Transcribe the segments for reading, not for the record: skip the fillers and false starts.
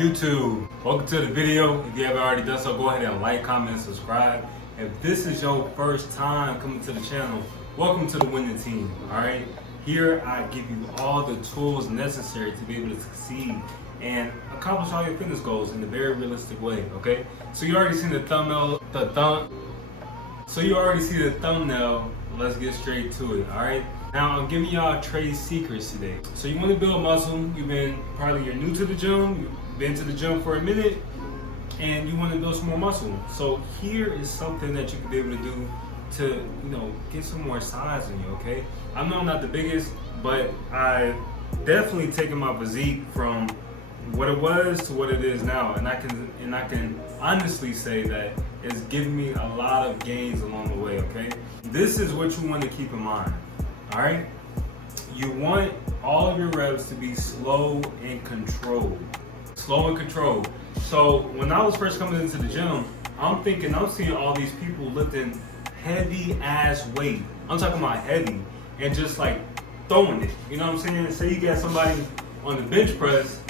YouTube, welcome to the video. If you haven't already done so, go ahead and like, comment, and subscribe. If this is your first time coming to the channel, welcome to the winning team, alright? Here I give you all the tools necessary to be able to succeed and accomplish all your fitness goals in a very realistic way, okay? So you already seen the thumbnail, let's get straight to it, alright? Now I'm giving y'all trade secrets today. So you want to build muscle, you're new to the gym, you've been to the gym for a minute, and you want to build some more muscle. So here is something that you can be able to do to, get some more size in you, okay? I know I'm not the biggest, but I definitely taken my physique from what it was to what it is now, and I can honestly say that it's given me a lot of gains along the way, okay? This is what you want to keep in mind, all right? You want all of your reps to be slow and controlled. Slow and controlled. So when I was first coming into the gym, I'm seeing all these people lifting heavy ass weight. I'm talking about heavy and just like throwing it. You know what I'm saying? Say you got somebody on the bench press,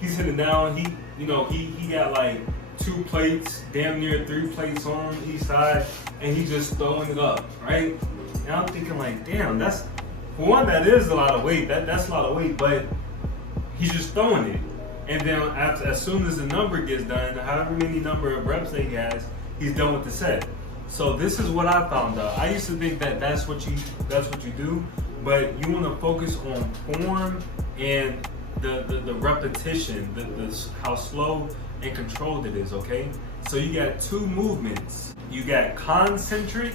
he's sitting down, he got like 2 plates, damn near 3 plates on each side, and he's just throwing it up, right? And I'm thinking like, damn, for one, that is a lot of weight. That's a lot of weight, but he's just throwing it. And then as soon as the number gets done, however many number of reps they has, he's done with the set. So this is what I found out. I used to think that that's what you do, but you want to focus on form and the repetition, how slow and controlled it is, okay? So you got 2 movements. You got concentric,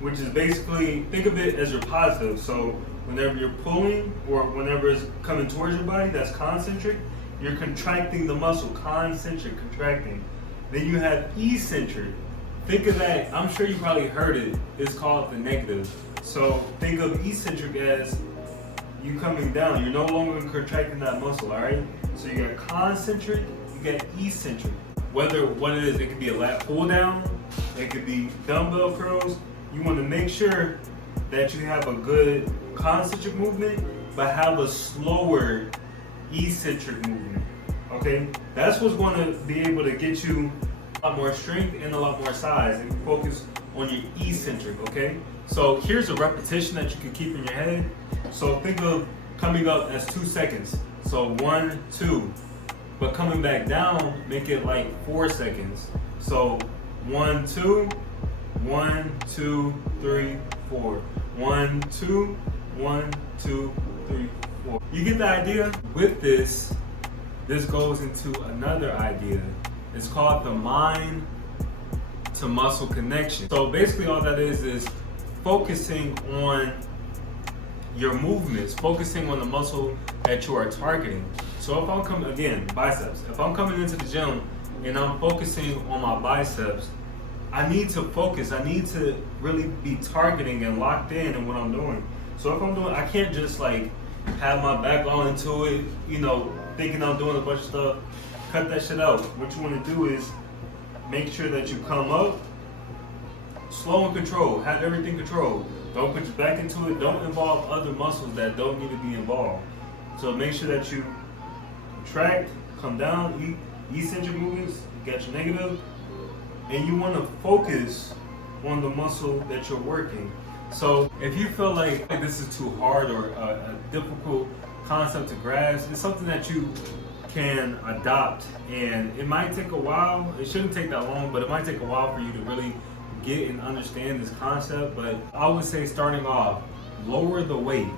which is basically, think of it as your positive. So whenever you're pulling or whenever it's coming towards your body, that's concentric. You're contracting the muscle, concentric, contracting. Then you have eccentric. Think of that, I'm sure you probably heard it. It's called the negative. So think of eccentric as you coming down. You're no longer contracting that muscle, all right? So you got concentric, you got eccentric. What it is, it could be a lat pull down, it could be dumbbell curls. You want to make sure that you have a good concentric movement, but have a slower eccentric movement, okay? That's what's going to be able to get you a lot more strength and a lot more size, and focus on your eccentric, okay? So here's a repetition that you can keep in your head. So think of coming up as 2 seconds. So 1, 2, but coming back down, make it like 4 seconds. So 1, 2, 1, 2, 3, 4. 1, 2, 1, 2, 3, 4. You get the idea? With this goes into another idea. It's called the mind to muscle connection. So basically all that is focusing on your movements, focusing on the muscle that you are targeting. So if I'm coming, again, biceps. If I'm coming into the gym and I'm focusing on my biceps, I need to focus. I need to really be targeting and locked in what I'm doing. So if I'm doing, I can't just like have my back all into it, thinking I'm doing a bunch of stuff. Cut that shit out. What you want to do is make sure that you come up, slow and controlled. Have everything controlled. Don't put your back into it. Don't involve other muscles that don't need to be involved. So make sure that you contract, come down, eccentric movements, you got your negative, and you want to focus on the muscle that you're working. So if you feel like this is too hard or a difficult concept to grasp, it's something that you can adopt, and it might take a while. It shouldn't take that long, but it might take a while for you to really get and understand this concept. But I would say, starting off, lower the weight.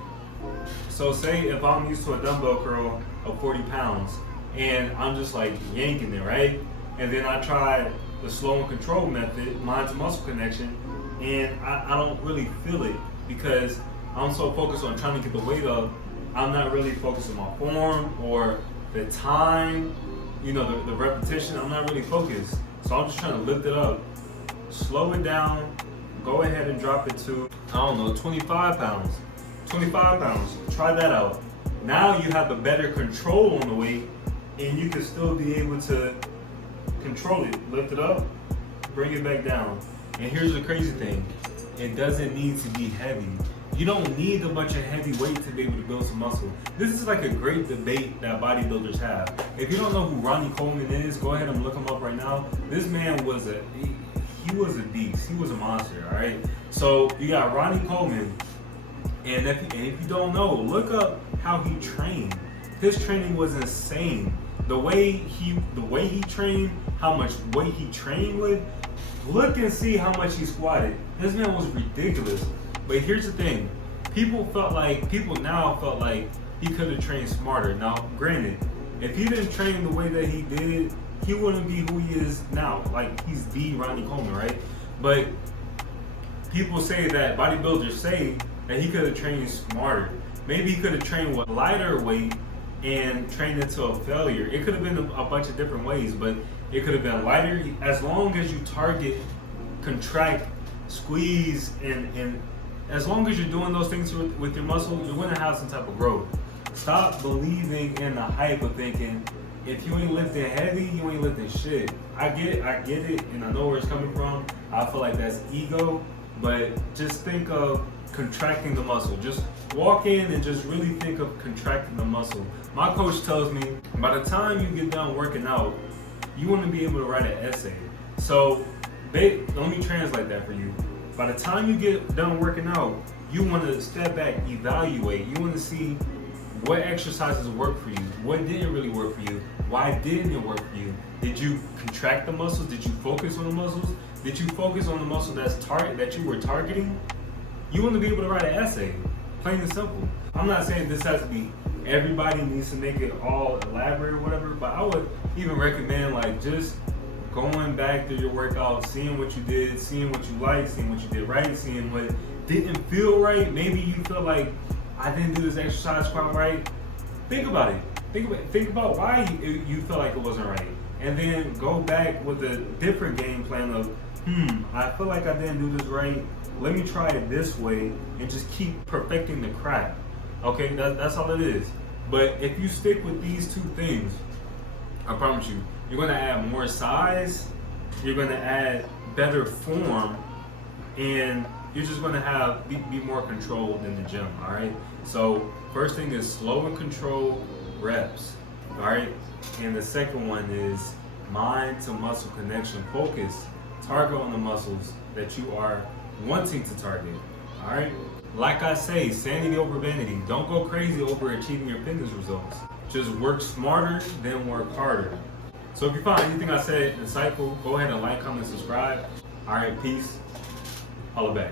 So say if I'm used to a dumbbell curl of 40 pounds and I'm just like yanking it, right? And then I try the slow and control method, mind to muscle connection, and I don't really feel it because I'm so focused on trying to get the weight up. I'm not really focused on my form or the time, the repetition. I'm not really focused. So I'm just trying to lift it up, slow it down, go ahead and drop it to, 25 pounds. 25 pounds, try that out. Now you have a better control on the weight, and you can still be able to control it. Lift it up, bring it back down. And here's the crazy thing, it doesn't need to be heavy. You don't need a bunch of heavy weight to be able to build some muscle. This is like a great debate that bodybuilders have. If you don't know who Ronnie Coleman is, go ahead and look him up right now. This man was he was a beast. He was a monster, all right? So you got Ronnie Coleman, and if you don't know, look up how he trained. His training was insane. The way he trained, how much weight he trained with, look and see how much he squatted. This man was ridiculous. But here's the thing, people now felt like he could have trained smarter. Now, granted, if he didn't train the way that he did, he wouldn't be who he is now. Like, he's the Ronnie Coleman, right? But people say that, bodybuilders say that he could have trained smarter. Maybe he could have trained with lighter weight and trained into a failure. It could have been a bunch of different ways, but it could have been lighter. As long as you target, contract, squeeze, and as long as you're doing those things with your muscle, you're gonna have some type of growth. Stop believing in the hype of thinking, if you ain't lifting heavy, you ain't lifting shit. I get it, and I know where it's coming from. I feel like that's ego, but just think of contracting the muscle. Just walk in and just really think of contracting the muscle. My coach tells me, by the time you get done working out, you want to be able to write an essay. So let me translate that for you. By the time you get done working out, you want to step back, evaluate. You want to see what exercises work for you, what didn't really work for you, why didn't it work for you. Did you contract the muscles? Did you focus on the muscles? Did you focus on the muscle that you were targeting? You want to be able to write an essay, plain and simple. I'm not saying this has to be, everybody needs to make it all elaborate or whatever, but I would even recommend like just going back through your workout, seeing what you did, seeing what you liked, seeing what you did right, seeing what didn't feel right. Maybe you feel like, I didn't do this exercise quite right. Think about it. Think about why you feel like it wasn't right. And then go back with a different game plan of, I feel like I didn't do this right. Let me try it this way and just keep perfecting the craft. Okay, that's all it is. But if you stick with these two things, I promise you, you're gonna add more size, you're gonna add better form, and you're just gonna be more controlled in the gym, all right? So first thing is slow and controlled reps, all right? And the second one is mind to muscle connection. Focus, target on the muscles that you are wanting to target, all right? Like I say, sanity over vanity. Don't go crazy over achieving your fitness results. Just work smarter than work harder. So if you find anything I said insightful, go ahead and like, comment, subscribe. All right, peace. Holla back.